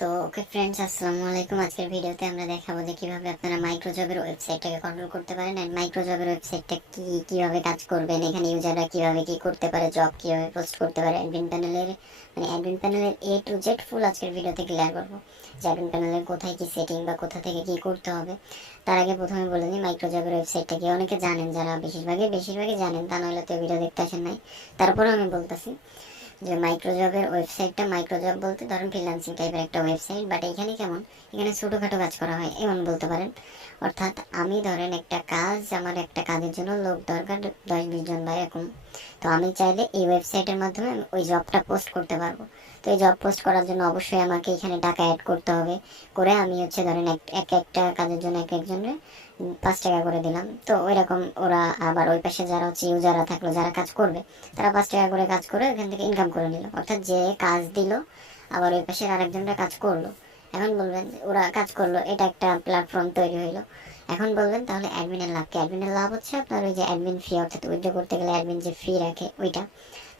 তো okay friends, আসসালামু আলাইকুম। আজকের ভিডিওতে আমরা দেখাবো যে কিভাবে আপনারা মাইক্রোজবের ওয়েবসাইটটাকে কন্ট্রোল করতে পারেন এন্ড মাইক্রোজবের ওয়েবসাইটটা কিভাবে কাজ করবেন, এখানে ইউজাররা কিভাবে কি করতে পারে, জব কিভাবে পোস্ট করতে পারে, অ্যাডমিন প্যানেলের এ টু জেড ফুল আজকের ভিডিওতে ক্লিয়ার করবো যে অ্যাডমিন প্যানেলের কোথায় কি সেটিং বা কোথা থেকে কি করতে হবে। তার আগে প্রথমে বলে নিই মাইক্রোজবের ওয়েবসাইটটাকে অনেকে জানেন, যারা বেশিরভাগই জানেন, তা নইলে তো ভিডিও দেখতে আসেন নাই। তারপরেও আমি বলতেছি যে মাইক্রোজবের ওয়েবসাইটটা, মাইক্রোজব বলতে ধরেন ফ্রিল্যান্সিং টাইপের একটা ওয়েবসাইট, বাট এখানে কেমন, এখানে ছোটোখাটো কাজ করা হয় এমন বলতে পারেন। অর্থাৎ আমি ধরেন একটা কাজ, আমার একটা কাজের জন্য লোক দরকার 10-20 জন বা এরকম। তো আমি চাইলে এই ওয়েবসাইটের মাধ্যমে ওই জবটা পোস্ট করতে পারবো। তো এই জব পোস্ট করার জন্য অবশ্যই আমাকে এখানে টাকা অ্যাড করতে হবে। করে আমি ধরেন একটা কাজের জন্য একজনের 5 টাকা করে দিলাম। তো ওইরকম ওরা আবার ওই পাশে যারা ইউজাররা থাকলো, যারা কাজ করবে, তারা 5 টাকা করে কাজ করে ওখান থেকে ইনকাম করে নিল। অর্থাৎ যে কাজ দিল আবার ওই পাশের আরেকজনরা কাজ করলো। এখন বলবেন ওরা কাজ করলো, এটা একটা প্ল্যাটফর্ম তৈরি হইলো। এখন বলবেন তাহলে অ্যাডমিনের লাভ কি? অ্যাডমিনের লাভ হচ্ছে আপনার ওই যে অ্যাডমিন ফি, অর্থাৎ উইথড্র করতে গেলে অ্যাডমিন যে ফি রাখে ওইটা।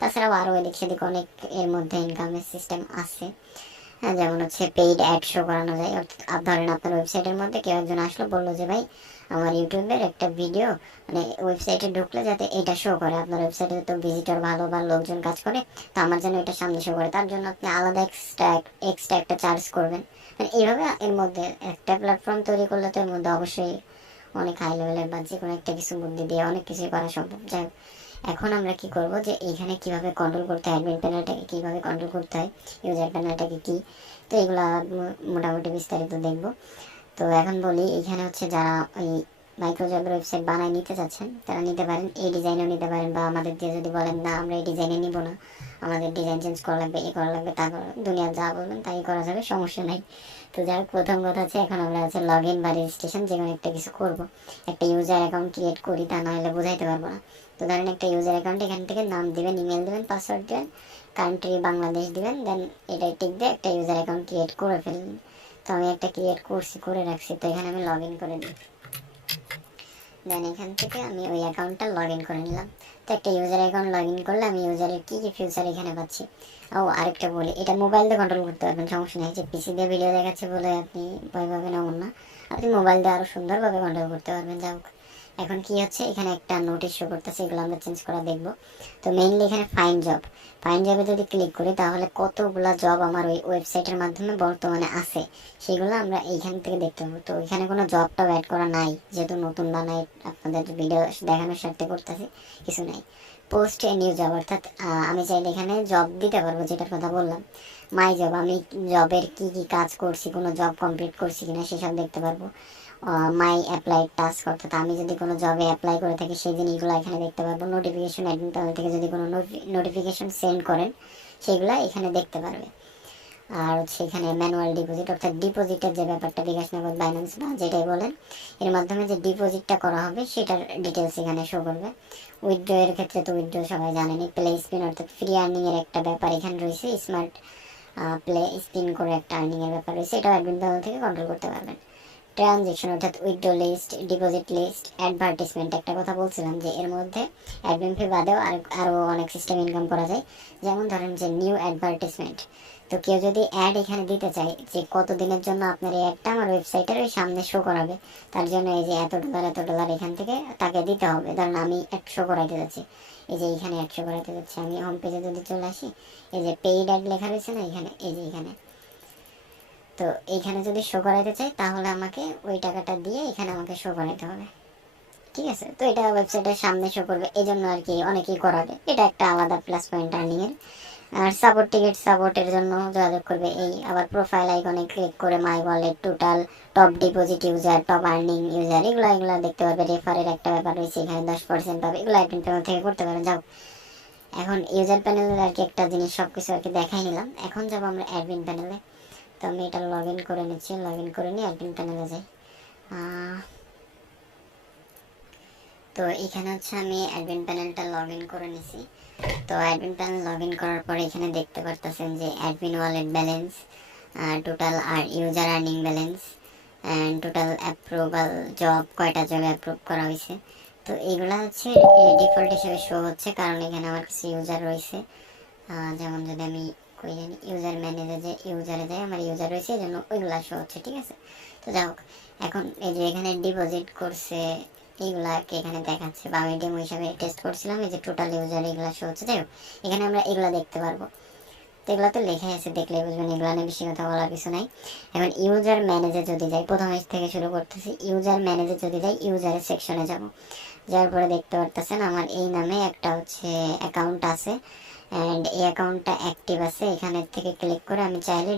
তাছাড়াও আরও এদিক সেদিক অনেক এর মধ্যে ইনকামের সিস্টেম আছে। হ্যাঁ, যেমন পেইড অ্যাড শো করানো যায়। অর্থাৎ ধরেন আপনার ওয়েবসাইটের মধ্যে কেউ একজন আসলো, বললো যে ভাই আমার ইউটিউবের একটা ভিডিও ওয়েবসাইটে ঢুকলে যাতে এটা শো করে, আপনার ওয়েবসাইটে তো ভিজিটর ভালো বা লোকজন কাজ করে, তো আমার যেন এটা সামনে শো করে, তার জন্য আপনি আলাদা এক্সট্রা একটা চার্জ করবেন। এইভাবে এর মধ্যে একটা প্ল্যাটফর্ম তৈরি করলে তো এর মধ্যে অবশ্যই অনেক হাই লেভেলের বা যে কোনো একটা কিছু বুদ্ধি দিয়ে অনেক কিছুই করা সম্ভব। যাই হোক, এখন আমরা কি করব যে এইখানে কিভাবে কন্ট্রোল করতে হয়, অ্যাডমিন প্যানেলটাকে কিভাবে কন্ট্রোল করতে হয়, ইউজার প্যানেলটাকে কি, তো এগুলা মোটামুটি বিস্তারিত দেখব। তো এখন বলি, এখানে যারা ওই মাইক্রোজবের ওয়েবসাইট বানায় নিতে চাচ্ছেন তারা নিতে পারেন, এই ডিজাইনও নিতে পারেন, বা আমাদের দিয়ে যদি বলেন না আমরা এই ডিজাইনে নিব না, আমাদের ডিজাইন চেঞ্জ করা লাগবে, এ করা লাগবে, তা করা, দুনিয়ার যা বলবেন তাই করা যাবে, সমস্যা নাই। তো যাই হোক, প্রথম কথা এখন আমরা লগ ইন বা রেজিস্ট্রেশন যে কোনো একটা কিছু করবো। একটা ইউজার অ্যাকাউন্ট ক্রিয়েট করি, তা না হলে বোঝাইতে পারবো না। তো ধরেন একটা ইউজার অ্যাকাউন্ট, এখান থেকে নাম দিবেন, ইমেল দিবেন, পাসওয়ার্ড দিবেন, কান্ট্রি বাংলাদেশ দিবেন, দেন এটাই টিক দিয়ে একটা ইউজার অ্যাকাউন্ট ক্রিয়েট করে ফেলবেন। তো আমি একটা ক্রিয়েট করে রাখছি। তো এখানে আমি লগ ইন করে দিই, দেন এখান থেকে আমি ওই অ্যাকাউন্টটা লগ ইন করে নিলাম। তো একটা ইউজার অ্যাকাউন্ট লগ ইন করলে আমি ইউজারের কী কী ফিউচার এখানে পাচ্ছি। ও আরেকটা বলি, এটা মোবাইল দিয়ে কন্ট্রোল করতে পারবেন, সমস্যা নেই। যে পিসি দিয়ে ভিডিও দেখাচ্ছে বলে আপনি ভয় পাবেন এমন না, আপনি মোবাইল দিয়ে আরও সুন্দরভাবে কন্ট্রোল করতে পারবেন। যাই হোক, এখন কি হচ্ছে, এখানে একটা নোটিশ শো করতেছে, এগুলো আমরা চেঞ্জ করা দেখবো। তো মেইনলি এখানে ফাইন জবে যদি ক্লিক করি তাহলে কতগুলা জব আমার ওই ওয়েবসাইটের মাধ্যমে বর্তমানে আছে সেগুলো আমরা এইখান থেকে দেখতে পাবো। তো এখানে কোনো জবটা অ্যাড করা নাই, যেহেতু নতুন বানাই, আপনাদের ভিডিও দেখানোর স্বার্থে করতেছি, কিছু নাই। পোস্ট এ নিউ জব, অর্থাৎ আমি চাইলে এখানে জব দিতে পারবো, যেটার কথা বললাম মাই জব, আমি জবের কি কি কাজ করছি, কোনো জব কমপ্লিট করছি কিনা সেসব দেখতে পারবো। মাই অ্যাপ্লাই টাস্ক, অর্থাৎ আমি যদি কোনো জবে অ্যাপ্লাই করে থাকি সেই জিনিসগুলো এখানে দেখতে পারবো। নোটিফিকেশন, অ্যাডমিন প্যানেল থেকে যদি কোনো নোটিফিকেশন সেন্ড করেন সেগুলো এখানে দেখতে পারবে। আর এখানে ম্যানুয়াল ডিপোজিট, অর্থাৎ ডিপোজিটের যে ব্যাপারটা, বিকাশ নগদ, বাইন্যান্স বা যেটাই বলেন, এর মাধ্যমে যে ডিপোজিটটা করা হবে সেটার ডিটেলস এখানে শো করবে। উইথড্র এর ক্ষেত্রে তো উইথড্র সবাই জানেনি। প্লে স্পিন, অর্থাৎ ফ্রি আর্নিংয়ের একটা ব্যাপার এখানে রয়েছে, স্মার্ট প্লে স্পিন করে একটা আর্নিংয়ের ব্যাপার রয়েছে, এটাও অ্যাডমিন প্যানেল থেকে কন্ট্রোল করতে পারবেন। ট্রানজেকশন, অর্থাৎ withdraw list, deposit list, advertisement, একটা কথা বলছিলাম যে এর মধ্যে অ্যাডমিন ফি বাদেও আরও অনেক সিস্টেম ইনকাম করা যায়। যেমন ধরেন যে নিউ অ্যাডভার্টিসমেন্ট, তো কেউ যদি অ্যাড এখানে দিতে চায় যে কত দিনের জন্য আপনার এই অ্যাডটা আমার ওয়েবসাইটের ওই সামনে শো করাবে, তার জন্য এই যে $এত এখান থেকে তাকে দিতে হবে। ধরেন আমি 100 করাইতে যাচ্ছি, এই যে এখানে 100 করাইতে যাচ্ছি, আমি হোম পেজে যদি চলে আসি, এই যে পেইড অ্যাড লেখা রয়েছে না এখানে, এই যে এখানে, তো এইখানে যদি শো করাইতে চাই তাহলে আমাকে ওই টাকাটা দিয়ে এখানে আমাকে শো করাইতে হবে, ঠিক আছে। তো এটা ওয়েবসাইটের সামনে শো করবে, এই জন্য আর কি অনেকেই করাবে, এটা একটা আলাদা প্লাস পয়েন্ট আর্নিংয়ের। আর সাপোর্টের জন্য যোগাযোগ করবে। এই আবার প্রোফাইল আইকনে ক্লিক করে my wallet, total, top deposit user, top earning user, এগুলো দেখতে পারবে। রেফারের একটা ব্যাপার রয়েছে, এখানে 10% পাবে, এগুলো অ্যাডমিন প্যানেল থেকে করতে পারেন। যাও, এখন ইউজার প্যানেলের আর কি একটা জিনিস সব কিছু আর কি দেখাই নিলাম। এখন যাবো আমরা অ্যাডমিন প্যানেলে। তো আমি এটা লগ ইন করে নিচ্ছি, লগ ইন করে নিয়ে অ্যাডমিন প্যানেলে যাই। তো এখানে আমি অ্যাডমিন প্যানেলটা লগ ইন করে নিছি। তো অ্যাডমিন প্যানেল লগ ইন করার পরে এখানে দেখতে পারতেছেন যে অ্যাডমিন ওয়ালেট ব্যালেন্স, টোটাল আর user earning balance, and total approval, job কয়টা জবে অ্যাপ্রুভ করা হয়েছে। তো এগুলো ডিফল্ট হিসেবে শো হচ্ছে, কারণ এখানে আমার কিছু ইউজার রয়েছে। যেমন যদি আমি কই জানি ইউজার ম্যানেজার, যে ইউজারে যায় আমার ইউজার রয়েছে এই জন্য ওইগুলা শো হচ্ছে, ঠিক আছে। তো যাই হোক, এখন এই যে এখানে ডিপোজিট করছে এইগুলাকে এখানে দেখাচ্ছে, বা আমি ডেমো হিসাবে টেস্ট করছিলাম, এই যে টোটাল ইউজার এগুলা শো হচ্ছে। যাই হোক, এখানে আমরা এগুলা দেখতে পারবো। তো এগুলো তো লেখাই আছে, দেখলে বুঝবেন, এগুলো নিয়ে বেশি কথা বলার কিছু নাই। এখন ইউজার ম্যানেজার যদি যাই, প্রথম থেকে শুরু করতেছি। ইউজার ম্যানেজার যদি যাই, ইউজারের সেকশনে যাব। যাওয়ার পরে দেখতে পারতেছেন আমার এই নামে একটা হচ্ছে অ্যাকাউন্ট আছে, অ্যান্ড এই অ্যাকাউন্টটা অ্যাক্টিভ আছে। এখানে থেকে ক্লিক করে আমি চাইলে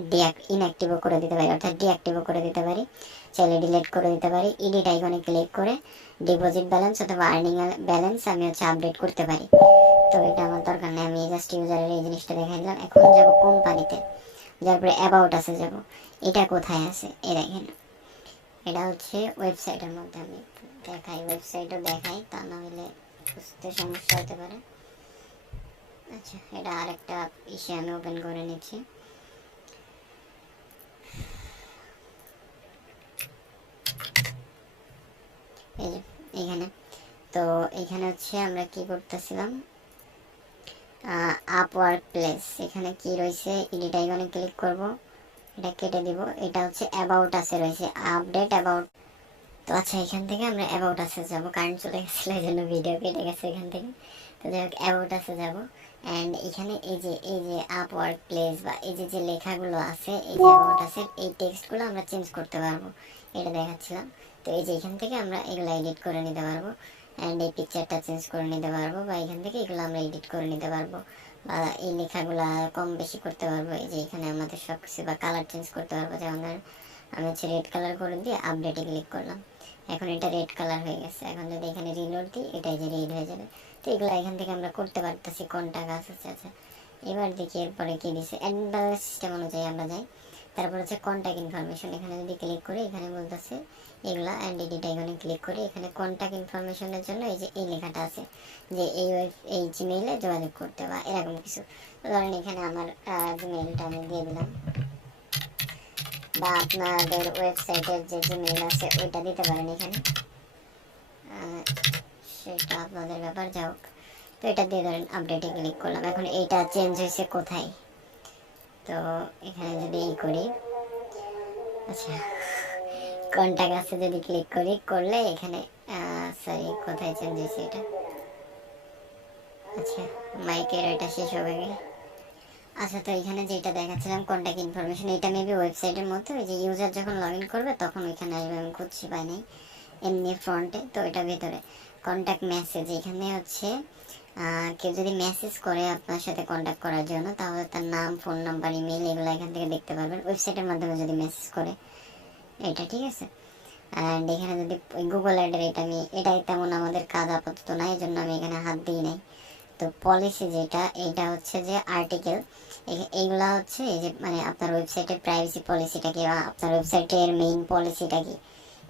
ইনঅ্যাক্টিভও করে দিতে পারি, অর্থাৎ ডিঅ্যাক্টিভও করে দিতে পারি, চাইলে ডিলিট করে দিতে পারি। এডিট আইকনে ক্লিক করে ডিপোজিট ব্যালেন্স অথবা আর্নিং ব্যালেন্স আমি হচ্ছে আপডেট করতে পারি। তো এটা আমার দরকার নেই, আমি জাস্ট ইউজারের এই জিনিসটা দেখাই দিলাম। এখন যাব কোম্পানিতে, যার পরে অ্যাবাউট আছে যাব। এটা কোথায় আছে এই দেখেন, এটা হচ্ছে ওয়েবসাইটের মধ্যে। আমি দেখাই, ওয়েবসাইটও দেখাই, তা না হলে বুঝতে সমস্যা হতে পারে। আচ্ছা, এটা আরেকটা ইসে আমি ওপেন করে নিচ্ছি। এই যে এখানে, তো এখানে হচ্ছে আমরা কি করতেছিলাম, আপওয়ার্ক প্লেস, এখানে কি রয়েছে, এডিট আইকনে ক্লিক করব, এটা কেটে দিব। এটা হচ্ছে অ্যাবাউট আছে রয়েছে, আপডেট অ্যাবাউট। তো আচ্ছা, এখান থেকে আমরা অ্যাবাউট আসে যাব, কারেন্ট চলে গেছিল এই জন্য ভিডিও কেটে গেছে এখান থেকে। তো যাই হোক, অ্যাবাউট আসে যাব, অ্যান্ড এখানে এই যে আপওয়ার্ক প্লেস বা এই যে লেখাগুলো আছে, এই যে অ্যাবাউট আছে, এই টেক্সটগুলো আমরা চেঞ্জ করতে পারবো, এটা দেখাচ্ছিলাম। তো এই যে এখান থেকে আমরা এগুলো এডিট করে নিতে পারবো, অ্যান্ড এই পিকচারটা চেঞ্জ করে নিতে পারবো, বা এখান থেকে এগুলো আমরা এডিট করে নিতে পারবো, বা এই লেখাগুলো কম বেশি করতে পারবো। এই যে এখানে আমাদের সব কিছু, বা কালার চেঞ্জ করতে পারবো, যেমন আমি হচ্ছে রেড কালার করে দিয়ে আপডেটে ক্লিক করলাম, এখন এটা রেড কালার হয়ে গেছে। এখন যদি এখানে রিলোড দিই, এটা যে রেড হয়ে যাবে। তো এগুলো এখান থেকে আমরা করতে পারতেছি, কোনটা গাছ আছে। আচ্ছা, এবার দেখি এরপরে কি দিছে, অ্যাডভান্স সিস্টেম অনুযায়ী আমরা যাই। তারপর হচ্ছে কন্ট্যাক্ট ইনফরমেশন, এখানে যদি ক্লিক করি, এখানে বলতেছে এগুলা, অ্যান্ড এডিট আইকনে ক্লিক করে এখানে কন্ট্যাক্ট ইনফরমেশনের জন্য এই যে এই লেখাটা আছে যে এই জিমেইলে যোগাযোগ করতে, বা এরকম কিছু। ধরেন এখানে আমার জিমেইলটা আমি দিয়ে দিলাম, বা আপনাদের ওয়েবসাইটের যে জিমেইল আছে ওইটা দিতে পারেন এখানে, সেটা আপনাদের ব্যাপার। যাও, তো এটা দিয়ে ধরেন আপডেটে ক্লিক করলাম। এখন এইটা চেঞ্জ হয়েছে কোথায়, তো এখানে যদি এই করি, আচ্ছা কন্ট্যাক্ট আছে যদি ক্লিক করি, করলে এখানে সরি কোথায় চেঞ্জ হয়েছে এটা, আচ্ছা মাইকের এটা শেষ হবে গিয়ে। আচ্ছা, তো এখানে যেটা দেখাচ্ছিলাম কন্ট্যাক্ট ইনফরমেশন, এটা মেবি ওয়েবসাইটের মধ্যে ওই যে ইউজার যখন লগ ইন করবে তখন ওইখানে আসবে, আমি খুঁজছি পাই নাই এমনি ফ্রন্টে। তো এটা ভিতরে কন্ট্যাক্ট মেসেজ, এখানে হচ্ছে কেউ যদি মেসেজ করে আপনার সাথে কন্ট্যাক্ট করার জন্য, তাহলে তার নাম, ফোন নাম্বার, ইমেল এগুলো এখান থেকে দেখতে পারবেন ওয়েবসাইটের মাধ্যমে যদি মেসেজ করে, এটা ঠিক আছে। অ্যান্ড এখানে যদি গুগল অ্যাডের, এটাই তেমন আমাদের কাজ আপাতত নাই, এই জন্য আমি এখানে হাত দিই নাই। তো পলিসি যেটা, এইটা হচ্ছে যে আর্টিকেল, এইগুলা হচ্ছে এই যে মানে আপনার ওয়েবসাইটের প্রাইভেসি পলিসিটা কি, বা আপনার ওয়েবসাইটের মেইন পলিসিটা কি,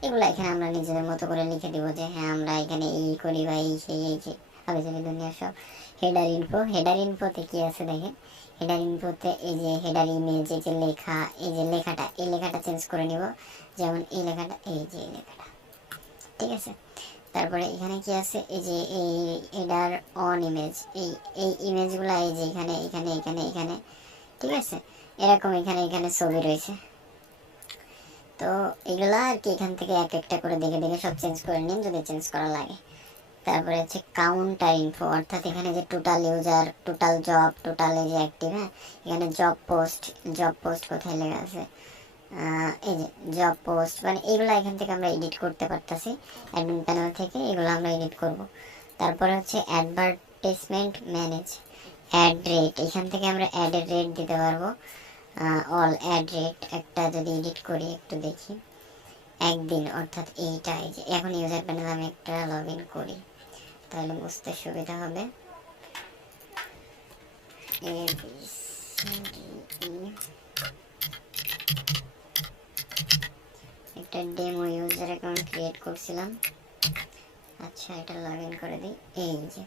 এগুলো এখানে আমরা নিজেদের মতো করে লিখে দিব যে হ্যাঁ আমরা এখানে এই করি, বা এই সেই এই যে আলোচনী দুনিয়া সব। হেডার ইনফোতে কি আছে দেখেন, হেডার ইনফোতে এই যে হেডার ইমেজ, এই যে লেখা, এই যে লেখাটা, এই লেখাটা চেঞ্জ করে নিব, যেমন এই লেখাটা, এই যে এই লেখাটা, ঠিক আছে। তারপরে এখানে কি আছে, এই যে এই হেডার অন ইমেজ, এই ইমেজগুলো এই যে এখানে এখানে এখানে এখানে, ঠিক আছে, এরকম এখানে এখানে ছবি রয়েছে। তো এগুলা আর কি এখান থেকে এক একটা করে দেখে দেখে সব চেঞ্জ করে নিন যদি চেঞ্জ করা লাগে। তারপরে হচ্ছে কাউন্টার ইনফো, অর্থাৎ এখানে যে total user, total job, total এই যে অ্যাক্টিভ, হ্যাঁ এখানে জব পোস্ট কোথায় লেখা আছে, এই যে জব পোস্ট, মানে এগুলো এখান থেকে আমরা এডিট করতে পারতেছি অ্যাডমিন প্যানেল থেকে, এগুলো আমরা এডিট করব। তারপরে হচ্ছে অ্যাডভার্টাইজমেন্ট ম্যানেজ, অ্যাড রেট, এখান থেকে আমরা অ্যাডের রেট দিতে পারবো, অল অ্যাড রেট একটা যদি এডিট করি একটু দেখি, একদিন, অর্থাৎ এইটা, এই যে এখন ইউজার প্যানেল আমি একটা লগ ইন করি তাহলে বুঝতে সুবিধা হবে। একটা ডেমো ইউজার অ্যাকাউন্ট ক্রিয়েট করছিলাম, আচ্ছা এটা লগ ইন করে দিই। এই যে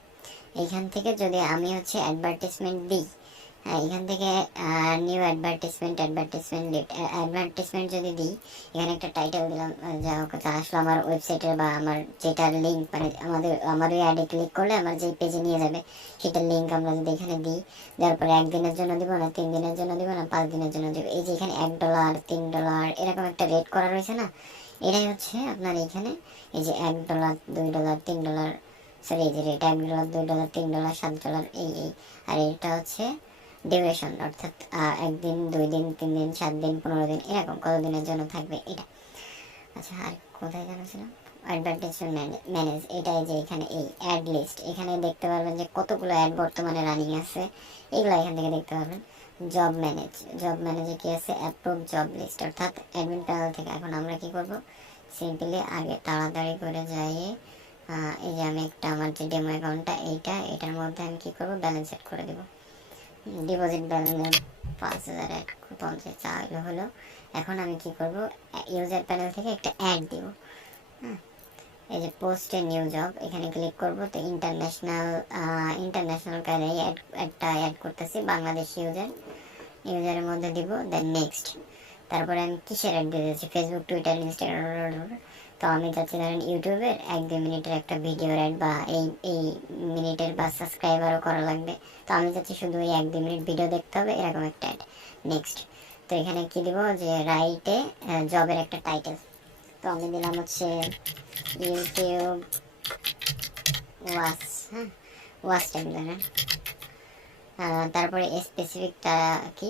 এইখান থেকে যদি আমি হচ্ছে অ্যাডভার্টাইজমেন্ট দিই, হ্যাঁ, এখান থেকে নিউ অ্যাডভার্টাইজমেন্ট লিড অ্যাডভার্টাইজমেন্ট যদি দিই, এখানে একটা টাইটেল দিলাম, যা হোক যা আসলে আমার ওয়েবসাইটের বা আমার যেটার লিঙ্ক, মানে আমার ওই অ্যাডে ক্লিক করলে আমার যে পেজে নিয়ে যাবে সেটার লিঙ্ক আমরা যদি এখানে দিই, দেওয়ার পরে 1 দিনের জন্য দিব না, 3 দিনের জন্য দিব না, 5 দিনের জন্য দিব। এই যে এখানে $1, $3 এরকম একটা রেট করা রয়েছে না, এটাই হচ্ছে আপনার এইখানে এই যে $1, $2, $3, সরি এই যে রেট $1, $2, $3, $7 এই। আর এটা হচ্ছে ডিউরেশন, অর্থাৎ 1 দিন, 2 দিন, 3 দিন, 7 দিন, 15 দিন, এরকম কতদিনের জন্য থাকবে এটা। আচ্ছা, আর কোথায় জানাছিলাম, অ্যাডভার্টাইজমেন্ট ম্যানেজ, এটাই যে এখানে এই অ্যাড লিস্ট, এখানে দেখতে পারবেন যে কতগুলো অ্যাড বর্তমানে রানিং আছে, এগুলো এখান থেকে দেখতে পারবেন। জব ম্যানেজে কি আছে, অ্যাপ্রুভ জব লিস্ট, অর্থাৎ অ্যাডমিন প্যানেল থেকে। এখন আমরা কি করব, সিম্পলি আগে তাড়াতাড়ি করে যাই, এই যে আমি একটা আমার যে ডেমো অ্যাকাউন্টটা এটার মধ্যে আমি কি করব, ব্যালেন্স সেট করে দেবো। ডিপোজিট ব্যালেন্স 5050 চাইলে হলো। এখন আমি কি করব, ইউজার প্যানেল থেকে একটা অ্যাড দিব। হ্যাঁ, এই যে পোস্টে নিউ জব, এখানে ক্লিক করব। তো ইন্টারন্যাশনাল কারে একটা অ্যাড করতেছি, বাংলাদেশি ইউজারের মধ্যে দিব, দেন নেক্সট। তারপরে আমি কিসের অ্যাড দিয়ে দিচ্ছি, ফেসবুক, টুইটার, ইনস্টাগ্রাম। তো আমি চাচ্ছি ধরেন ইউটিউবের 1-2 মিনিটের একটা ভিডিওর অ্যাড, বা এই মিনিটের বা সাবস্ক্রাইবারও করা লাগবে। তো আমি চাচ্ছি শুধু ওই 1-2 মিনিট ভিডিও দেখতে হবে, এরকম একটা অ্যাড। নেক্সট। তো এখানে কি দিব, যে রাইটে জবের একটা টাইটেল। তো আমি দিলাম হচ্ছে ইউটিউব ওয়াচ, হ্যাঁ, ওয়াচ টাইম ধরেন। তারপরে স্পেসিফিকটা কি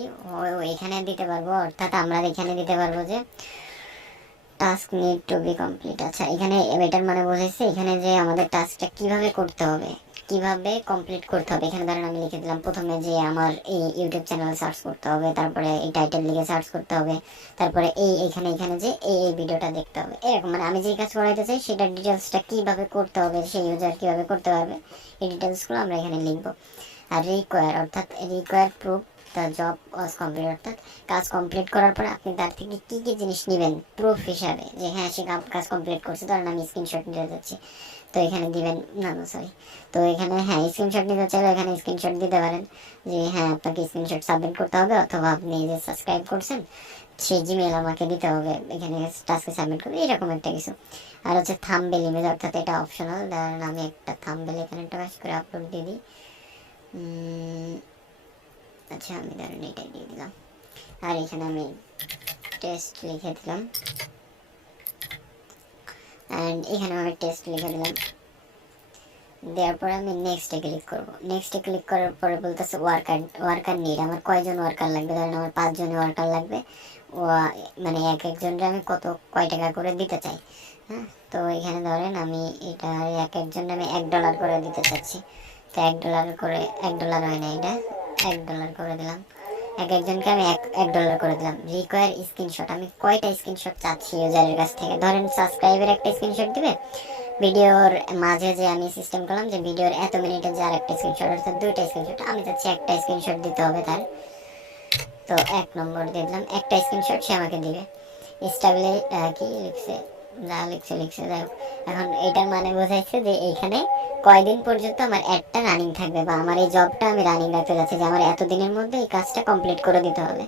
এখানে দিতে পারবো, অর্থাৎ আমরা এখানে দিতে পারবো যে task need to be complete. আচ্ছা, এখানে এটার মানে বোঝাইছে এখানে যে আমাদের টাস্কটা কিভাবে করতে হবে, কিভাবে কমপ্লিট করতে হবে। এখানে ধরেন আমি লিখে দিলাম প্রথমে যে আমার এই ইউটিউব চ্যানেল সার্চ করতে হবে, তারপরে এই টাইটেল লিখে সার্চ করতে হবে, তারপরে এখানে যে এই ভিডিওটা দেখতে হবে, এরকম। মানে আমি যে কাজ করাইতে চাই সেটার ডিটেলসটা কিভাবে করতে হবে, সেই ইউজার কিভাবে করতে পারবে, এই ডিটেলসগুলো আমরা এখানে লিখবো। আর require proof the job was complete, অর্থাৎ কাজ কমপ্লিট করার পরে আপনি তার থেকে কী কী জিনিস নেবেন প্রুফ হিসাবে, যে হ্যাঁ সে কাজ কমপ্লিট করছে। ধরেন আমি স্ক্রিনশট নিতে যাচ্ছি, তো এখানে দিবেন, না সরি, তো এখানে হ্যাঁ স্ক্রিনশট নিতে চাইলে এখানে স্ক্রিনশট দিতে পারেন, যে হ্যাঁ আপনাকে স্ক্রিনশট সাবমিট করতে হবে, অথবা আপনি যে সাবস্ক্রাইব করছেন সেই জিমেল আমাকে দিতে হবে, এখানে টাস্কে সাবমিট করবে, এরকম একটা কিছু। আর হচ্ছে থাম্বনেল ইমেজ, অর্থাৎ এটা অপশনাল। ধরেন আমি একটা থাম্বনেল এখানে টাচ করে আপলোড দিয়ে দিই। আচ্ছা, আমি ধরেন এটাই দিয়ে দিলাম। আর এখানে আমি টেস্ট লিখে দিলাম, অ্যান্ড এখানে আমি টেস্ট লিখে দিলাম। দেওয়ার পরে আমি নেক্সটে ক্লিক করব। নেক্সটে ক্লিক করার পরে বলতেছে ওয়ার্কার নিড, আমার কয়জন ওয়ার্কার লাগবে। ধরেন আমার 5 জন ওয়ার্কার লাগবে, মানে একজনকে আমি কয় টাকা করে দিতে চাই। হ্যাঁ, তো এখানে ধরেন আমি এটা একজনকে আমি $1 করে দিতে চাচ্ছি। তো $1 করে, $1 হয় না, এটা $1 করে দিলাম। একজনকে আমি $1 করে দিলাম। রিকোয়ার স্ক্রিনশট, আমি কয়টা স্ক্রিনশট চাচ্ছি ইউজারের কাছ থেকে। ধরেন সাবস্ক্রাইবের একটা স্ক্রিনশট দিবে, ভিডিওর মাঝে যে আমি সিস্টেম করলাম যে ভিডিওর এত মিনিটে যে আরেকটা স্ক্রিনশট, অর্থাৎ 2টা স্ক্রিনশট, আমি চাচ্ছি একটা স্ক্রিনশট দিতে হবে তার। তো 1 নম্বর দিয়ে দিলাম, একটা স্ক্রিনশট সে আমাকে দিবে। স্টাবলে কি লিখছে, যা লিখছে যাই হোক। এখন এটার মানে বোঝাইছে যে এইখানে কয়দিন পর্যন্ত আমার অ্যাডটা রানিং থাকবে, বা আমার এই জবটা আমি রানিং রাখতে যাচ্ছি, যে আমার এত দিনের মধ্যে এই কাজটা কমপ্লিট করে দিতে হবে।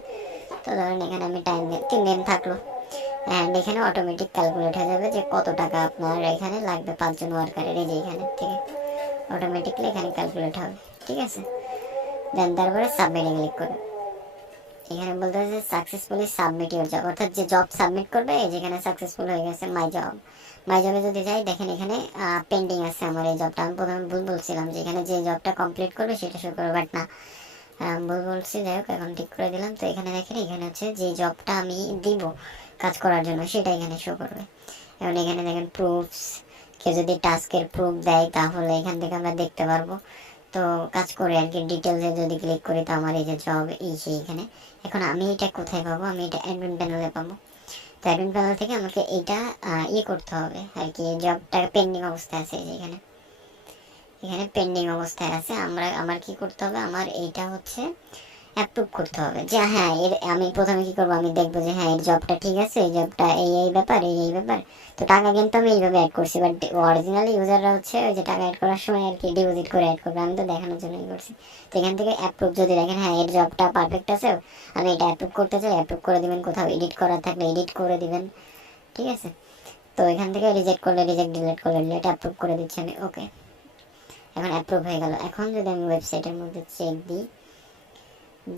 তো ধরেন এখানে আমি টাইম 3 দিন থাকলো, অ্যান্ড এখানে অটোমেটিক ক্যালকুলেট হয়ে যাবে যে কত টাকা আপনার এখানে লাগবে 5 জন ওয়ার্কারের, এই যে এখানে থেকে অটোমেটিকলি এখানে ক্যালকুলেট হবে। ঠিক আছে, দেন তারপরে সাবমিটে ক্লিক করবে। এখানে বলতে হচ্ছে সাকসেসফুলি সাবমিট ইউর জব, অর্থাৎ যে জব সাবমিট করবে, এই যেখানে সাকসেসফুল হয়ে গেছে মাই জবে যদি যাই, দেখেন এখানে পেন্ডিং আছে আমার এই জবটা। আমি প্রথমে ভুল বলছিলাম যে এখানে যে জবটা কমপ্লিট করবে সেটা শো করবে, বাট না, ভুল বলছি, যাই হোক এখন ঠিক করে দিলাম। তো এখানে দেখেন, এখানে হচ্ছে যে জবটা আমি দিব কাজ করার জন্য সেটা এখানে শো করবে। এখন এখানে দেখেন প্রুফস, কেউ যদি টাস্কের প্রুফ দেয় তাহলে এখান থেকে আমরা দেখতে পারবো। তো কাজ করে আর কি, ডিটেলসে যদি ক্লিক করি তো আমার এই যে জব এইখানে। এখন আমি এটা কোথায় পাবো, আমি এটা অ্যাডমিন প্যানেলে পাবো। তো অ্যাডমিন প্যানেল থেকে আমাকে এইটা করতে হবে আর কি, জবটা পেন্ডিং অবস্থায় আছে, এখানে পেন্ডিং অবস্থায় আছে। আমার কি করতে হবে, আমার এইটা হচ্ছে অ্যাপ্রুভ করতে হবে যে হ্যাঁ এর আমি প্রথমে কি করবো, আমি দেখবো যে হ্যাঁ এর জবটা ঠিক আছে, এই জবটা এই ব্যাপার এই ব্যাপার। তো টাকা কিন্তু আমি এইভাবে অ্যাড করছি, বাট অরিজিনালি ইউজাররা হচ্ছে ওই যে টাকা অ্যাড করার সময় আর কি ডিপোজিট করে অ্যাড করবে, আমি তো দেখানোর জন্যই করছি। তো এখান থেকে অ্যাপ্রুভ যদি দেখেন হ্যাঁ এর জবটা পারফেক্ট আছে, আমি এটা অ্যাপ্রুভ করতে চাই, অ্যাপ্রুভ করে দিবেন। কোথাও এডিট করার থাকলে এডিট করে দিবেন, ঠিক আছে। তো এখান থেকে রিজেক্ট করলে রিজেক্ট, ডিলিট করলে ডিলিট, অ্যাপ্রুভ করে দিচ্ছি আমি, ওকে। এখন অ্যাপ্রুভ হয়ে গেল। এখন যদি আমি ওয়েবসাইটের মধ্যে চেক দিই,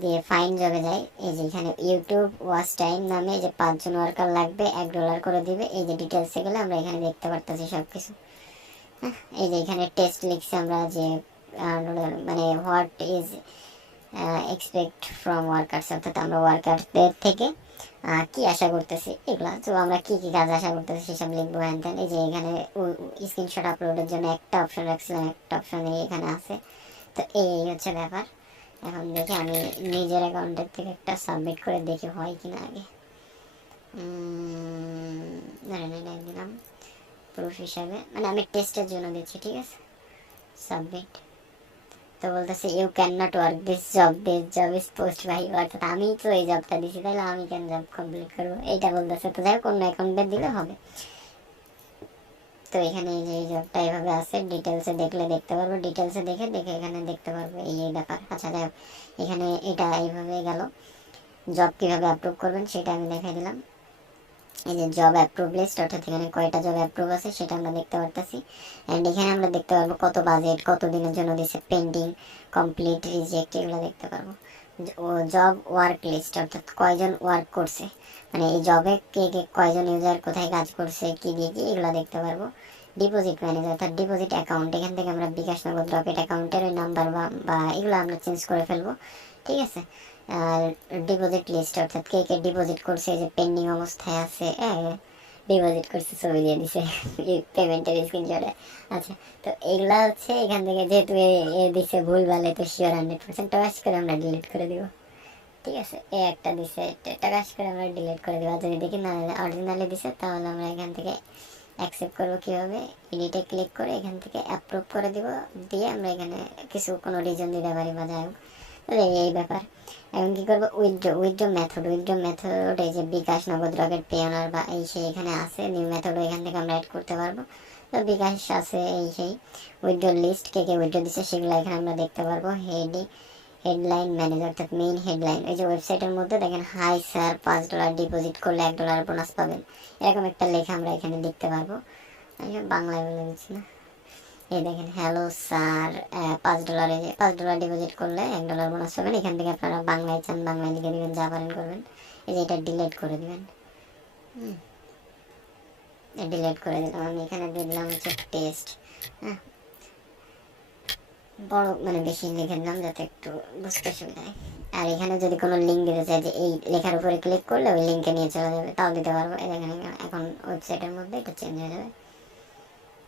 দিয়ে ফাইন জবে যাই, এই যে এখানে ইউটিউব ওয়াচ টাইম নামে যে 5 জন ওয়ার্কার লাগবে, $1 করে দিবে। এই যে ডিটেলসে গেলে আমরা এখানে দেখতে পারতেছি সব কিছু। হ্যাঁ, এই যে এখানে টেস্ট লিখছি আমরা যে মানে what is expect from workers, অর্থাৎ আমরা ওয়ার্কারদের থেকে কি আশা করতেছি এগুলা। তো আমরা কি কি কাজ আশা করতেছি সেসব লিখবো হ্যান ত্যান। এই যে এখানে স্ক্রিনশট আপলোডের জন্য একটা অপশন রাখছিলাম, একটা অপশন এখানে আছে। তো এই হচ্ছে ব্যাপার। এখন দেখি আমি নিজের অ্যাকাউন্টের থেকে একটা সাবমিট করে দেখি হয় কিনা আগে। দিলাম প্রুফ হিসাবে, মানে আমি টেস্টের জন্য দিচ্ছি, ঠিক আছে। সাবমিট। তো বলতেছে you can not work this job is post by, অর্থাৎ আমি তো এই জবটা দিছি, তাহলে আমি কেন জব কমপ্লিট করবো, এইটা বলতেছে। তো যাই হোক অন্য অ্যাকাউন্টে দিলে হবে। তো এখানে এই যে এই জবটা এভাবে আছে, ডিটেলসে দেখলে দেখতে পারবো, ডিটেলসে দেখে দেখে এখানে দেখতে পারবো এই ব্যাপার। আচ্ছা যাই হোক, এখানে এটা এইভাবে গেল। জব কীভাবে অ্যাপ্রুভ করবেন সেটা আমি দেখাই দিলাম। এই যে জব অ্যাপ্রুভ লিস্ট, অর্থাৎ এখানে কয়টা জব অ্যাপ্রুভ আছে সেটা আমরা দেখতে পারতেছি। অ্যান্ড এখানে আমরা দেখতে পারবো কত বাজেট, কত দিনের জন্য দিচ্ছে, পেন্ডিং, কমপ্লিট, রিজেক্ট, এগুলো দেখতে পারবো। ও জব ওয়ার্ক লিস্ট, অর্থাৎ কয়জন ওয়ার্ক করছে, মানে এই জবে কে কে কয়জন ইউজার কোথায় কাজ করছে, কি দিয়ে কি, এগুলো দেখতে পারবো। ডিপোজিট ম্যানেজার, অর্থাৎ ডিপোজিট অ্যাকাউন্ট, এখান থেকে আমরা বিকাশ নগদ রকেট অ্যাকাউন্টের ওই নাম্বার বা এগুলো আমরা চেঞ্জ করে ফেলবো, ঠিক আছে। আর ডিপোজিট লিস্ট, অর্থাৎ কে কে ডিপোজিট করছে, যে পেন্ডিং অবস্থায় আছে, ডিপোজিট করছে, ছবি দিয়ে দিছে পেমেন্টের স্ক্রিনশটে। আচ্ছা, তো এগুলা হচ্ছে এখান থেকে যেহেতু দিছে ভুল ভালে, তো শিওর 100% টাকাস করে আমরা ডিলিট করে দিব, ঠিক আছে। একটা দিছে টাকাস করে আমরা ডিলিট করে দিব। আর যদি দেখি না অরিজিনালি দিছে, তাহলে আমরা এখান থেকে অ্যাকসেপ্ট করবো কীভাবে, এডিটে ক্লিক করে এখান থেকে অ্যাপ্রুভ করে দিব, দিয়ে আমরা এখানে কিছু কোনো রিজন দিতে পারি বা যাই হোক। এই ব্যাপার। এখন কী করবো, উইথড্র মেথড, এই যে বিকাশ নগদ রকেট পেয়ানার বা এই সেই এখানে আছে, নিউ মেথডও এখান থেকে আমরা অ্যাড করতে পারবো। তো বিকাশ আছে এই সেই। উইথড্র লিস্ট, কে কে উইথড্র দিচ্ছে সেগুলো এখানে আমরা দেখতে পারবো। হেডলাইন ম্যানেজ, অর্থাৎ মেইন হেডলাইন, এই যে ওয়েবসাইটের মধ্যে দেখেন হাই স্যার $5 ডিপোজিট করলে $1 বোনাস পাবেন, এরকম একটা লেখা আমরা এখানে দেখতে পারবো। আমি বাংলায় বলে দিচ্ছি না। এই দেখেন হ্যালো স্যার, $5, $5 ডিপোজিট করলে $1 বোনাস পাবেন। এখান থেকে আপনারা বাংলায় চান বাংলায় লিখে দিবেন, যা পারেন করবেন। এই যে এটা ডিলিট করে দিবেন, ডিলিট করে দিলাম আমি। এখানে দিলাম হচ্ছে টেস্ট, হ্যাঁ বড় মানে বেশি লিখে দিলাম যাতে একটু বুঝতে সুবিধা হয়। আর এখানে যদি কোনো লিঙ্ক দিতে চাই, যে এই লেখার উপরে ক্লিক করলে ওই লিঙ্কে নিয়ে চলে যাবে, তাও দিতে পারবো। এই দেখেন এখন ওয়েবসাইটের মধ্যে এটা চেঞ্জ হয়ে যাবে।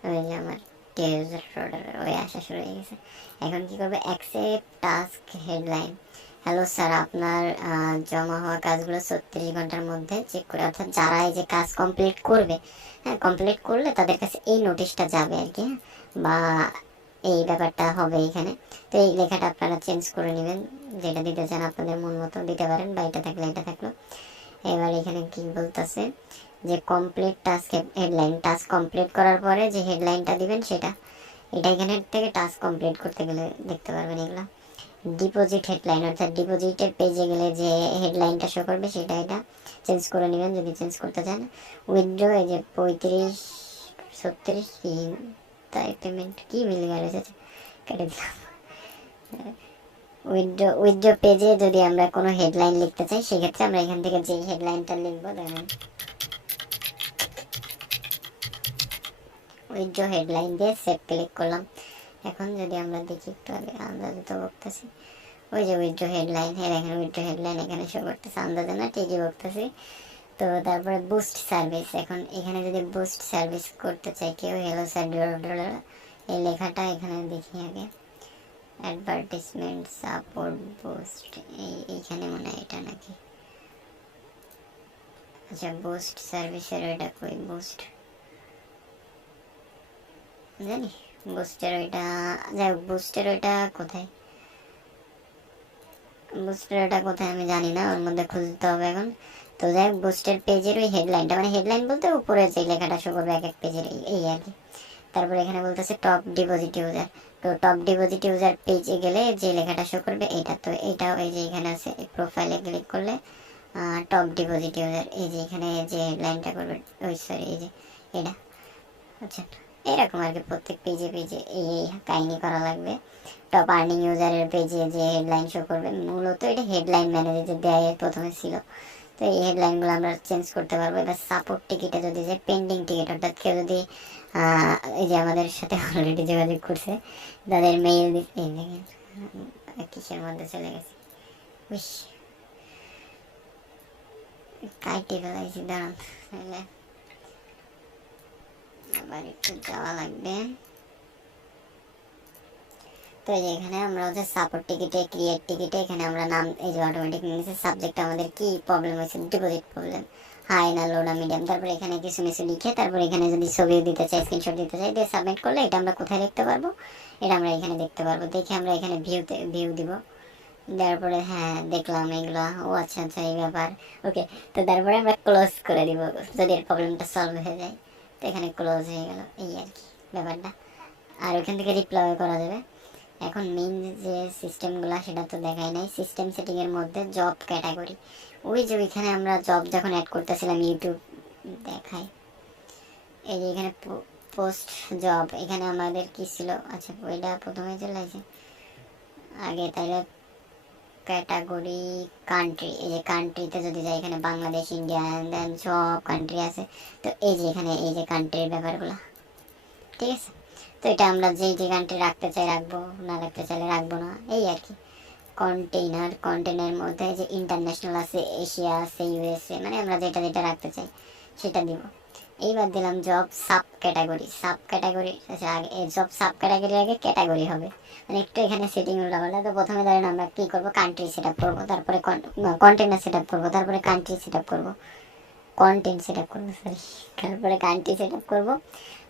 ওই যে আমার ওই আসা শুরু হয়ে গেছে। এখন কি করবে, accept task headline. Hello sir, আপনার জমা হওয়া কাজগুলো 36 ঘন্টার মধ্যে চেক করে, অর্থাৎ যারা এই যে কাজ কমপ্লিট করবে, হ্যাঁ কমপ্লিট করলে তাদের কাছে এই নোটিশটা যাবে আর কি, হ্যাঁ, বা এই ব্যাপারটা হবে এখানে। তো এই লেখাটা আপনারা চেঞ্জ করে নেবেন, যেটা দিতে চান আপনাদের মন মতো দিতে পারেন, বা এটা থাকলে এটা থাকলো। এবার এখানে কি বলতেছে যে complete task headline, task complete করার পরে যে হেডলাইনটা দিবেন সেটা, এটা এখানে থেকে টাস্ক কমপ্লিট করতে গেলে দেখতে পারবেন এগুলো। ডিপোজিট হেডলাইন, অর্থাৎ ডিপোজিটের পেজে গেলে যে হেডলাইনটা শো করবে সেটা, এটা চেঞ্জ করে নেবেন যদি চেঞ্জ করতে চান। উইথড্র, এই যে 35 36 কি তাই পেমেন্ট কি মিলে গেল, কেটে দিলাম। উইথড্র পেজে যদি আমরা কোনো হেডলাইন লিখতে চাই, সেক্ষেত্রে আমরা এখান থেকে যে হেডলাইনটা লিখবো, দেখেন উইথড্র হেডলাইন দিয়ে সেভ ক্লিক করলাম। এখন যদি আমরা দেখি একটু আগে আন্দাজে তো বলতেছি, ওই যে উইথড্র হেডলাইন, হ্যাঁ দেখেন উইথড্র হেডলাইন এখানে শো করতেছে, আন্দাজে না ঠিকই বলতেছি। তো তারপরে বুস্ট সার্ভিস, এখন এখানে যদি বুস্ট সার্ভিস করতে চাই কেউ, হ্যালো স্যার এই লেখাটা এখানে দেখি আগে, অ্যাডভার্টিসমেন্ট সাপোর্ট বুস্ট, এইখানে মনে হয় এটা নাকি, আচ্ছা বুস্ট সার্ভিসের ওইটা কই, বুস্ট জানি বুস্টের ওইটা, যাই হোক বুস্টের ওইটা কোথায়, বুস্টারটা কোথায় আমি জানি না, ওর মধ্যে খুঁজতে হবে এখন। তো যাই হোক, বুস্টের পেজের ওই হেডলাইনটা, মানে হেডলাইন বলতে উপরে যে লেখাটা শো করবে এক এক পেজের, এই আর কি। তারপরে এখানে বলতেছে টপ ডিপোজিট ইউজার। তো টপ ডিপোজিট ইউজার পেজে গেলে যে লেখাটা শো করবে এটা, তো এটা ওই যে এখানে আছে প্রোফাইলে ক্লিক করলে টপ ডিপোজিট ইউজার, এই যে এখানে যে হেডলাইনটা করবে, ওই সরি এই যে এটা। আচ্ছা, এরকম আর কি প্রত্যেক পেজে পেজে এই কাহিনী করা লাগবে। টপ আর্নিং ইউজারের পেজে যে হেডলাইন শো করবে, মূলত এটা হেডলাইন ম্যানেজার যে দেয় প্রথমে ছিল, তো এই হেডলাইনগুলো আমরা চেঞ্জ করতে পারবো। এবার সাপোর্ট টিকিটে যদি যে পেন্ডিং টিকিট, অর্থাৎ কেউ যদি এই যে আমাদের সাথে অলরেডি যোগাযোগ করছে, তাদের মেইল কিসের মধ্যে চলে গেছে, উইশ কাইটে ফেলাইছি, দাঁড়ান আবার একটু যাওয়া লাগবে। তো এই যে এখানে আমরা হচ্ছে সাপোর্ট টিকিটে, ক্রিয়েট টিকিটে এখানে আমরা নাম এই যে অটোমেটিক নিয়েছে, সাবজেক্ট আমাদের কি প্রবলেম হয়েছে, ডিপোজিট প্রবলেম, হাই না লো না মিডিয়াম, তারপরে এখানে কিছু লিখে, তারপরে এখানে যদি ছবি দিতে চাই, স্ক্রিনশট দিতে চাই, দিয়ে সাবমিট করলে এটা আমরা কোথায় দেখতে পারবো, এটা আমরা এখানে দেখতে পারবো। দেখে আমরা এখানে ভিউ দিব, দেওয়ার পরে হ্যাঁ দেখলাম এগুলো, ও আচ্ছা আচ্ছা এই ব্যাপার, ওকে। তো তারপরে আমরা ক্লোজ করে দিব যদি এর প্রবলেমটা সলভ হয়ে যায়। তো এখানে ক্লোজ হয়ে গেল, এই আর কি ব্যাপারটা। আর ওখান থেকে রিপ্লাই করা যাবে। এখন মেইন যে সিস্টেমগুলো সেটা তো দেখাই নাই। সিস্টেম সেটিংয়ের মধ্যে জব ক্যাটাগরি, ওই যে ওইখানে আমরা জব যখন অ্যাড করতেছিলাম, ইউটিউব দেখাই, এই যে এখানে পোস্ট জব, এখানে আমাদের কি ছিল, আচ্ছা ওইটা প্রথমে চলে আসে আগে, তাহলে ক্যাটাগরি কান্ট্রি, এই যে কান্ট্রিতে যদি যাই, এখানে বাংলাদেশ, ইন্ডিয়া, দেন সব কান্ট্রি আছে। তো এই যে এখানে এই যে কান্ট্রির ব্যাপারগুলো, ঠিক আছে। তো এটা আমরা যেই যে কান্ট্রি রাখতে চাই রাখবো, না রাখতে চাইলে রাখবো না, এই আর কি। কন্টেইনার মধ্যে যে ইন্টারন্যাশনাল আছে, এশিয়া আছে, ইউএসএ, মানে আমরা যেটা যেটা রাখতে চাই সেটা দিব। এইবার দিলাম জব সাব ক্যাটাগরি, আচ্ছা আগে জব সাব ক্যাটাগরির আগে ক্যাটাগরি হবে, মানে একটু এখানে সেটিং উল্টাপাল্টা। তো প্রথমে ধরেন আমরা কি করবো, কান্ট্রি সেট আপ করবো, তারপরে কন্টেইনার সেট আপ করবো, তারপরে কান্ট্রি সেট আপ করবো, কন্টেন্ট সেট আপ করবো সরি, তারপরে কান্ট্রি সেট আপ করবো,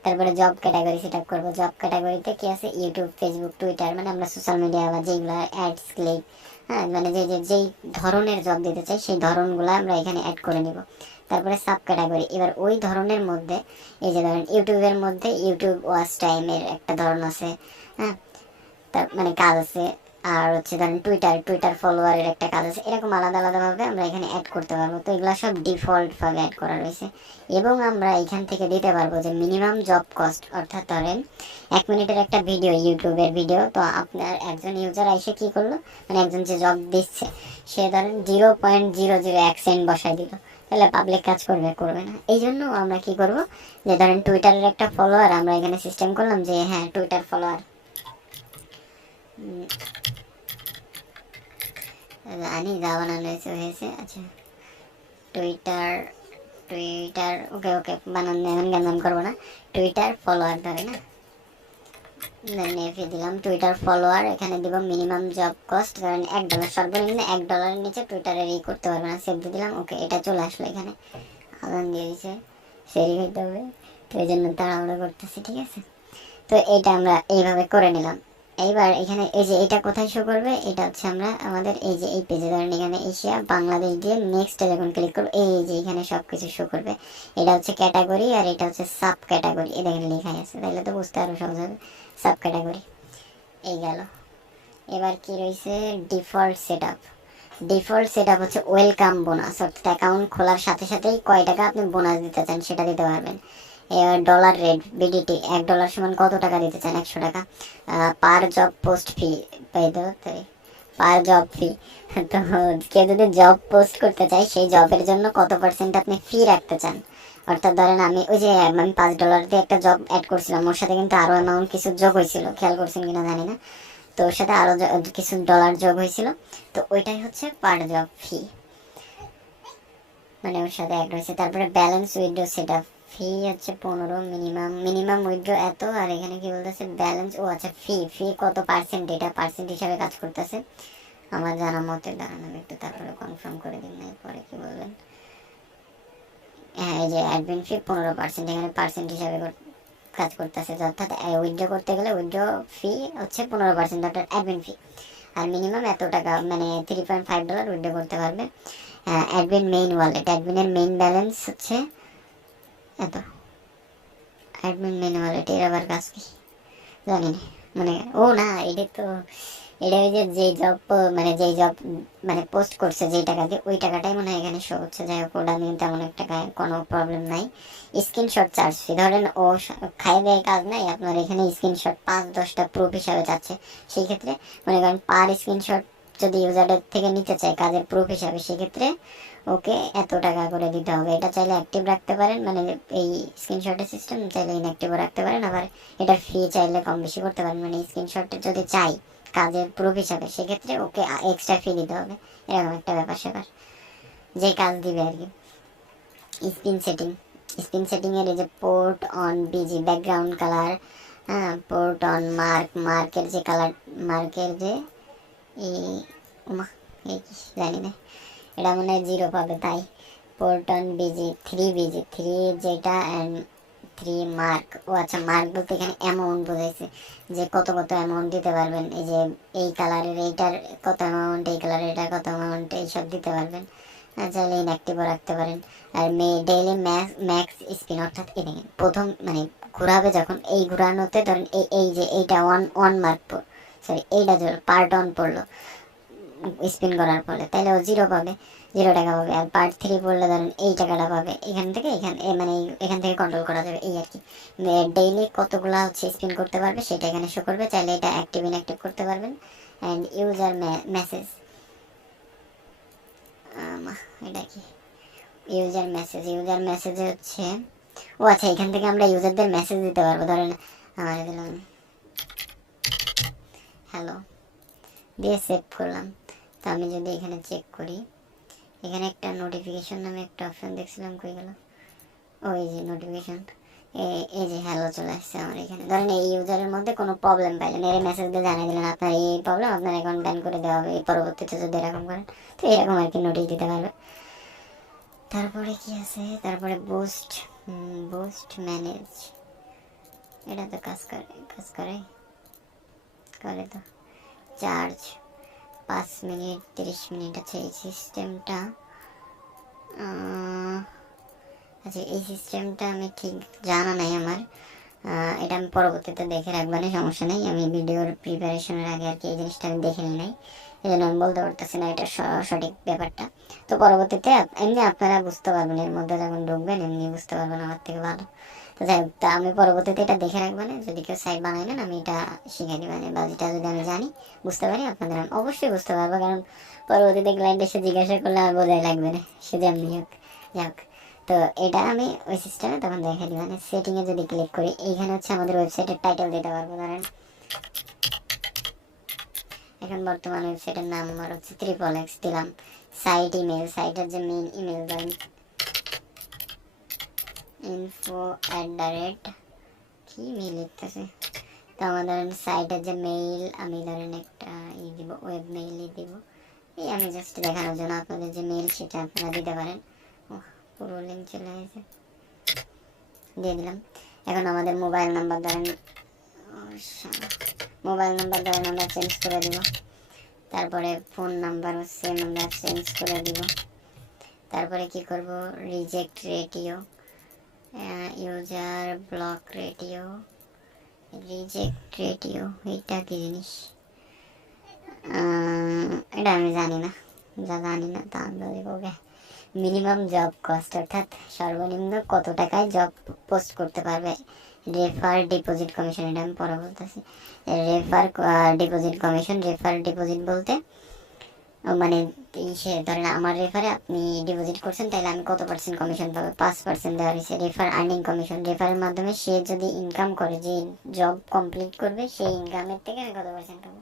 তারপরে জব ক্যাটাগরি সেট আপ করবো। জব ক্যাটাগরিতে কি আছে, ইউটিউব, ফেসবুক, টুইটার, মানে আমরা সোশ্যাল মিডিয়া বা যেগুলো অ্যাডস ক্লিক, হ্যাঁ মানে যেই ধরনের জব দিতে চাই সেই ধরনগুলো আমরা এখানে অ্যাড করে নিব। তারপরে সাব ক্যাটাগরি, এবার ওই ধরনের মধ্যে এই যে ধরেন ইউটিউবের মধ্যে ইউটিউব ওয়াচ টাইমের একটা ধরন আছে, হ্যাঁ তার মানে কাজ আছে। আর হচ্ছে ধরেন টুইটার ফলোয়ারের একটা কাজ আছে, এরকম আলাদা আলাদাভাবে আমরা এখানে অ্যাড করতে পারবো। তো এগুলো সব ডিফল্টভাবে অ্যাড করা রয়েছে। এবং আমরা এখান থেকে দিতে পারবো যে মিনিমাম জব কস্ট, অর্থাৎ ধরেন 1 মিনিটের একটা ভিডিও, ইউটিউবের ভিডিও, তো আপনার একজন ইউজার এসে কী করলো, মানে একজন যে জব দিচ্ছে সে ধরেন 0.001 সেন্ট বসায় দিল, তাহলে পাবলিক কাজ করবে না। এই জন্য আমরা কি করব, যে ধরেন টুইটারের একটা ফলোয়ার আমরা এখানে সিস্টেম করলাম যে হ্যাঁ টুইটার ফলোয়ার, জানি যা বানানো হয়েছে আচ্ছা টুইটার ওকে বানান, এখন জ্ঞান করবো না, টুইটার ফলোয়ার ধরে না, দিলাম টুইটার ফলোয়ার। এখানে দিব মিনিমাম জব কস্ট, ধরেন $1, সর্বনিম্ন $1 নিচে টুইটারের করতে পারবে না, সেভ দিয়ে দিলাম, ওকে। এটা চলে আসলো, এখানে আদান দিয়ে দিচ্ছে, সেরি হইতে হবে, তো এই জন্য তাড়াহুড়ো করতেছি, ঠিক আছে। তো এটা আমরা এইভাবে করে নিলাম। এইবার এখানে এই যে এটা কোথায় শো করবে, এটা হচ্ছে আমরা আমাদের এই যে এই পেজে ধরেন এখানে এশিয়া বাংলাদেশ দিয়ে নেক্সটে যখন ক্লিক করবো, এই যে এখানে সব কিছু শো করবে। এটা হচ্ছে ক্যাটাগরি আর এটা হচ্ছে সাব ক্যাটাগরি, এটা এখানে লেখাই আছে, তাহলে তো বুঝতে আরও সহজ হবে। সাব ক্যাটাগরি এই গেল। এবার কি রয়েছে, ডিফল্ট সেট আপ হচ্ছে ওয়েলকাম বোনাস, অর্থাৎ অ্যাকাউন্ট খোলার সাথে সাথেই কয় টাকা আপনি বোনাস দিতে চান সেটা দিতে পারবেন। এবার ডলার রেট, বিডিটি, $1 সমান কত টাকা দিতে চান, 100 টাকা। পার জব পোস্ট ফি পার জব ফি, তো কেউ যদি জব পোস্ট করতে চায় সেই জবের জন্য কত % আপনি ফি রাখতে চান। অর্থাৎ ধরেন আমি ওই যে আমি $5 দিয়ে একটা জব অ্যাড করছিলাম, ওর সাথে কিন্তু আরও অ্যামাউন্ট কিছু যোগ হয়েছিল, খেয়াল করছেন কিনা জানি না, তো ওর সাথে আরও কিছু ডলার যোগ হয়েছিল, তো ওইটাই হচ্ছে পার জব ফি, মানে ওর সাথে অ্যাড হয়েছে। তারপরে ব্যালেন্স উইথড্র সেটা ফি হচ্ছে 15, মিনিমাম উইথড্র এত। আর এখানে কি বলতেছে ব্যালেন্স, ও আচ্ছা ফি কত %, এটা পার্সেন্ট হিসাবে কাজ করতেছে আমার জানা মতে, দাঁড়ান আমি একটু তারপরে কনফার্ম করে দিন, না পরে কি বলবেন। হ্যাঁ এই যে অ্যাডমিন ফি 15%, এখানে পার্সেন্ট হিসাবে কাজ করতেছে, অর্থাৎ উইথড্র করতে গেলে উইথড্র ফি হচ্ছে 15%, অর্থাৎ অ্যাডমিন ফি। আর মিনিমাম এত টাকা মানে $3.5 উইথড্র করতে পারবে। অ্যাডমিন মেইন ওয়ালেট, অ্যাডমিনের মেইন ব্যালেন্স হচ্ছে এত। অ্যাডমিন মেইন ওয়ালেট এর আবার কাজ কি জানি না, মানে ও না এটা তো এটা ওই যে যেই জব মানে যেই জব মানে পোস্ট করছে যেই টাকা দিয়ে ওই টাকাটাই মনে হয় এখানে শো হচ্ছে। যাই হোক ওটা নিয়ে তেমন একটা কোনো প্রবলেম নাই। স্ক্রিনশট চার্জ ফি, ধরেন ও খাই দেয় কাজ নাই, আপনার এখানে স্ক্রিনশট 5-10টা প্রুফ হিসাবে চাচ্ছে, সেই ক্ষেত্রে মনে করেন পার স্ক্রিনশট যদি ইউজারের থেকে নিতে চায় কাজের প্রুফ হিসাবে, সেক্ষেত্রে ওকে এত টাকা করে দিতে হবে। এটা চাইলে অ্যাক্টিভ রাখতে পারেন, মানে এই স্ক্রিনশটের সিস্টেম চাইলে ইনঅ্যাক্টিভও রাখতে পারেন, আবার এটার ফি চাইলে কম বেশি করতে পারেন। মানে স্ক্রিনশটে যদি চাই কাজের প্রুফ হিসাবে, সেক্ষেত্রে ওকে এক্সট্রা ফি দিতে হবে, এরকম একটা ব্যাপার স্যাপার যে কাজ দিবে আর কি। স্পিন সেটিং, স্পিন সেটিং এর এই যে port on busy background colour, হ্যাঁ পোর্ট অন মার্ক, মার্কের যে কালার, মার্কের যে এই এই জানি না, এটা মনে হয় 0 পাবে তাই। পোর্ট অন বিজি 3 বিজি 3 যেটা অ্যান্ড 3 মার্ক। ও আচ্ছা মার্ক বলতে এখানে অ্যামাউন্ট বোঝাইছে, যে কত কত অ্যামাউন্ট দিতে পারবেন, এই যে এই কালারের এইটার কত অ্যামাউন্ট, এই কালারের এটা কত অ্যামাউন্ট, এইসব দিতে পারবেন। চাইলে ইনঅ্যাক্টিভও রাখতে পারেন। আর ডেইলি ম্যাক্স স্পিন, অর্থাৎ এই দেখেন প্রথম মানে ঘোরাবে যখন, এই ঘোরানোতে ধরেন এই যে এইটা ওয়ান মার্ক, সরি এইটা ধরো পার্ট অন পড়লো স্পিন করার ফলে, তাহলে ও 0 পাবে, 0 টাকা পাবে। আর পার্ট 3 পড়লে ধরেন এই টাকাটা পাবে, এখান থেকে মানে এখান থেকে কন্ট্রোল করা যাবে এই আর কি। ডেইলি কতগুলা হচ্ছে স্পিন করতে পারবে সেটা এখানে শো করবে, চাইলে এটা অ্যাক্টিভ ইনঅ্যাক্টিভ করতে পারবেন। অ্যান্ড ইউজার মেসেজ, এটা কি ইউজার মেসেজে হচ্ছে, ও আচ্ছা এখান থেকে আমরা ইউজারদের মেসেজ দিতে পারবো। ধরেন আমার দিলাম হ্যালো দিয়ে সেভ করলাম। তো আমি যদি এখানে চেক করি, এখানে একটা নোটিফিকেশন নামে একটা অপশন দেখছিলাম, কই গেল, ওই যে নোটিফিকেশন, এই যে হ্যালো চলে আসছে আমার এখানে। ধরেন এই ইউজারের মধ্যে কোনো প্রবলেম পাইলেন, এর মেসেজ দিয়ে জানিয়ে দিলেন আপনার এই প্রবলেম, আপনার অ্যাকাউন্ট ব্যান করে দেওয়া হবে এই পরবর্তীতে যদি এরকম করেন, তো এরকম আর কি নোটিশ দিতে পারবে। তারপরে কি আছে, তারপরে বুস্ট ম্যানেজ, এটা তো কাজ করে তো চার্জ 5 মিনিট 30 মিনিট। আচ্ছা এই সিস্টেমটা আচ্ছা এই সিস্টেমটা আমি ঠিক জানা নাই আমার, এটা আমি পরবর্তীতে দেখে রাখবানে, সমস্যা নেই। আমি ভিডিওর প্রিপারেশনের আগে আর কি এই জিনিসটা আমি দেখে নিই নাই, এই জন্য আমি বলতে পারতেছি না এটা সঠিক ব্যাপারটা। তো পরবর্তীতে এমনি আপনারা বুঝতে পারবেন, এর মধ্যে যখন ঢুকবেন এমনি বুঝতে পারবেন আমার থেকে ভালো। তো যাই হোক, তা আমি পরবর্তীতে এটা দেখে রাখবানে, যদি কেউ সাইট বানাই নেন আমি এটা শিখে দিবানে, বা যেটা যদি আমি জানি বুঝতে পারি আপনাদের আমি অবশ্যই বুঝতে পারবো, কারণ পরবর্তীতে ক্লায়েন্ট এসে জিজ্ঞাসা করলে আমার বোঝাই লাগবে না, সে যেমনি হোক। যাই হোক, তো এটা আমি ওই সিস্টেমে তখন দেখে দিই। মানে সেটিংয়ে যদি ক্লিক করি, এইখানে হচ্ছে আমাদের ওয়েবসাইটের টাইটেল দিতে পারবো। ধরেন এখন বর্তমান ওয়েবসাইটের নাম আমার হচ্ছে XXX দিলাম। সাইট ইমেল, সাইটের যে মেইন ইমেল ধরেন info@ কি মেইল লিখতেছে, তো আমার ধরেন সাইটের যে মেইল আমি ধরেন একটা দিব, ওয়েব মেইলই দিব। এই আমি জাস্ট দেখানোর জন্য আপনাদের যে মেইল সেটা আপনারা দিতে পারেন। পুরো লিঙ্ক চলে গেছে, দিয়ে দিলাম। এখন আমাদের মোবাইল নাম্বার ধরেন আমরা চেঞ্জ করে দিব। তারপরে ফোন নাম্বার সেম আমরা চেঞ্জ করে দিব। তারপরে কি করব, reject radio, user block radio, এটা কি জিনিস, এটা আমি জানি না তা ওকে। মিনিমাম জব কস্ট, অর্থাৎ সর্বনিম্ন কত টাকায় জব পোস্ট করতে পারবে। রেফার ডিপোজিট কমিশন, এটা আমি পরে বলতেছি। রেফার ডিপোজিট বলতে মানে সে ধরেন আমার রেফারে আপনি ডিপোজিট করছেন, তাহলে আমি কত % কমিশন পাবো, 5% দেওয়া হয়েছে। রেফার আর্নিং কমিশন, রেফারের মাধ্যমে সে যদি ইনকাম করে, যে জব কমপ্লিট করবে সেই ইনকামের থেকে আমি কত % পাবো।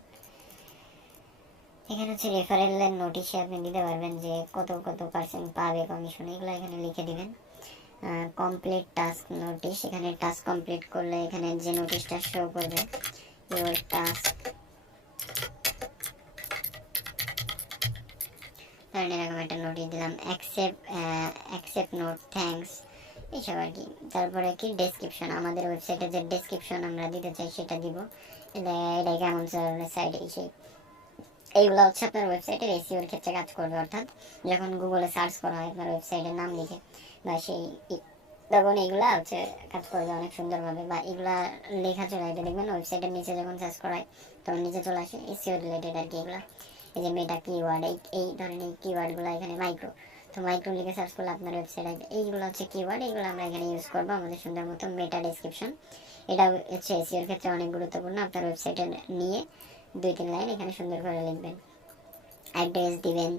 এখানে হচ্ছে রেফারেলের নোটিশে আপনি দিতে পারবেন যে কত % পাবে কমিশন, এগুলো এখানে লিখে দিবেন। কমপ্লিট টাস্ক নোটিশ, এখানে টাস্ক কমপ্লিট করলে এখানে যে নোটিশটা শো করবে, ইউর টাস্ক ধরেন এরকম একটা নোটিশ দিলাম, অ্যাকসেপ্ট নোট থ্যাঙ্কস, এইসব আর কি। তারপরে কি ডেসক্রিপশন, আমাদের ওয়েবসাইটে যে ডেসক্রিপশন আমরা দিতে চাই সেটা দিব। এটা কেমন সাইট, এই সেই এইগুলো হচ্ছে আপনার ওয়েবসাইটের এসইওর ক্ষেত্রে কাজ করবে, অর্থাৎ যখন গুগলে সার্চ করা হয় আপনার ওয়েবসাইটের নাম লিখে বা সেই তখন এগুলা হচ্ছে কাজ করবে অনেক সুন্দরভাবে, বা এগুলা লেখা চলে আসবে, দেখবেন ওয়েবসাইটের নিচে যখন সার্চ করা হয় তখন নিচে চলে আসে এসইও রিলেটেড আর কি এগুলা। এই যে মেটা কিওয়ার্ড, এই ধরনের কিওয়ার্ডগুলো এখানে মাইক্রো, তো মাইক্রো লিখে সার্চ করলে আপনার ওয়েবসাইট আসবে। এইগুলো হচ্ছে কিওয়ার্ড, এইগুলো আমরা এখানে ইউজ করবো আমাদের সুন্দর মতো। মেটা ডেসক্রিপশন, এটা হচ্ছে এসইওর ক্ষেত্রে অনেক গুরুত্বপূর্ণ। আপনার ওয়েবসাইটে নিয়ে 2-3 লাইন এখানে সুন্দর করে লিখবেন, অ্যাড্রেস দিবেন,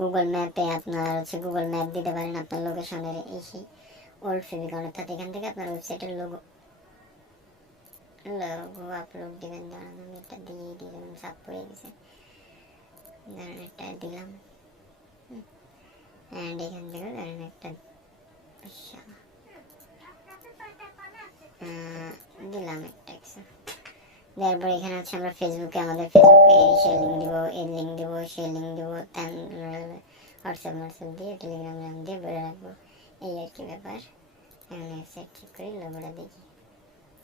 গুগল ম্যাপে আপনার হচ্ছে গুগল ম্যাপ দিতে পারেন আপনার লোকেশনের, এই সেই ওল্ড ফেভিকন, অর্থাৎ এখান থেকে আপনার ওয়েবসাইটের লোগো আপলোড দিবেন। ধরেন আমি এটা দিয়ে যেমন সাপ পড়ে গেছে, ধরেন এটা দিলাম, অ্যান্ড এখান থেকে ধরেন একটা দিলাম একটা কিছু দেওয়ার পর এখানে হচ্ছে আমরা ফেসবুকে আমাদের ফেসবুকে সে লিঙ্ক দিব, এর লিঙ্ক দিব, সে লিঙ্ক দিব, হোয়াটসঅ্যাপ দিয়ে টেলিগ্রাম নাম দিয়ে বলে রাখবো, এই আর কি ব্যাপার। এখন ওয়েবসাইট ঠিক করি, লোগোটা দেখি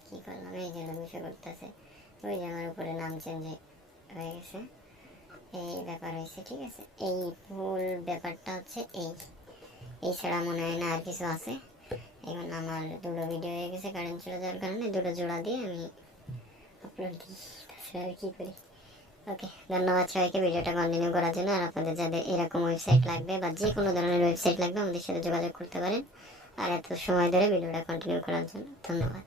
কী করলাম, এই যে লোগো শো করতেছে, ওই যে আমার উপরে নাম চেঞ্জ হয়ে গেছে, এই ব্যাপার হয়েছে, ঠিক আছে। এই ফুল ব্যাপারটা হচ্ছে এই ছাড়া মনে হয় না আর কিছু আছে। এখন আমার 2টো ভিডিও হয়ে গেছে কারেন্ট চলে যাওয়ার কারণে, 2টো জোড়া দিয়ে আমি আপলোড দিই, তাছাড়া আর কী করি। ওকে, ধন্যবাদ সবাইকে ভিডিওটা কন্টিনিউ করার জন্য। আর আপনাদের যাদের এরকম ওয়েবসাইট লাগবে বা যে কোনো ধরনের ওয়েবসাইট লাগবে আমাদের সাথে যোগাযোগ করতে পারেন। আর এত সময় ধরে ভিডিওটা কন্টিনিউ করার জন্য ধন্যবাদ।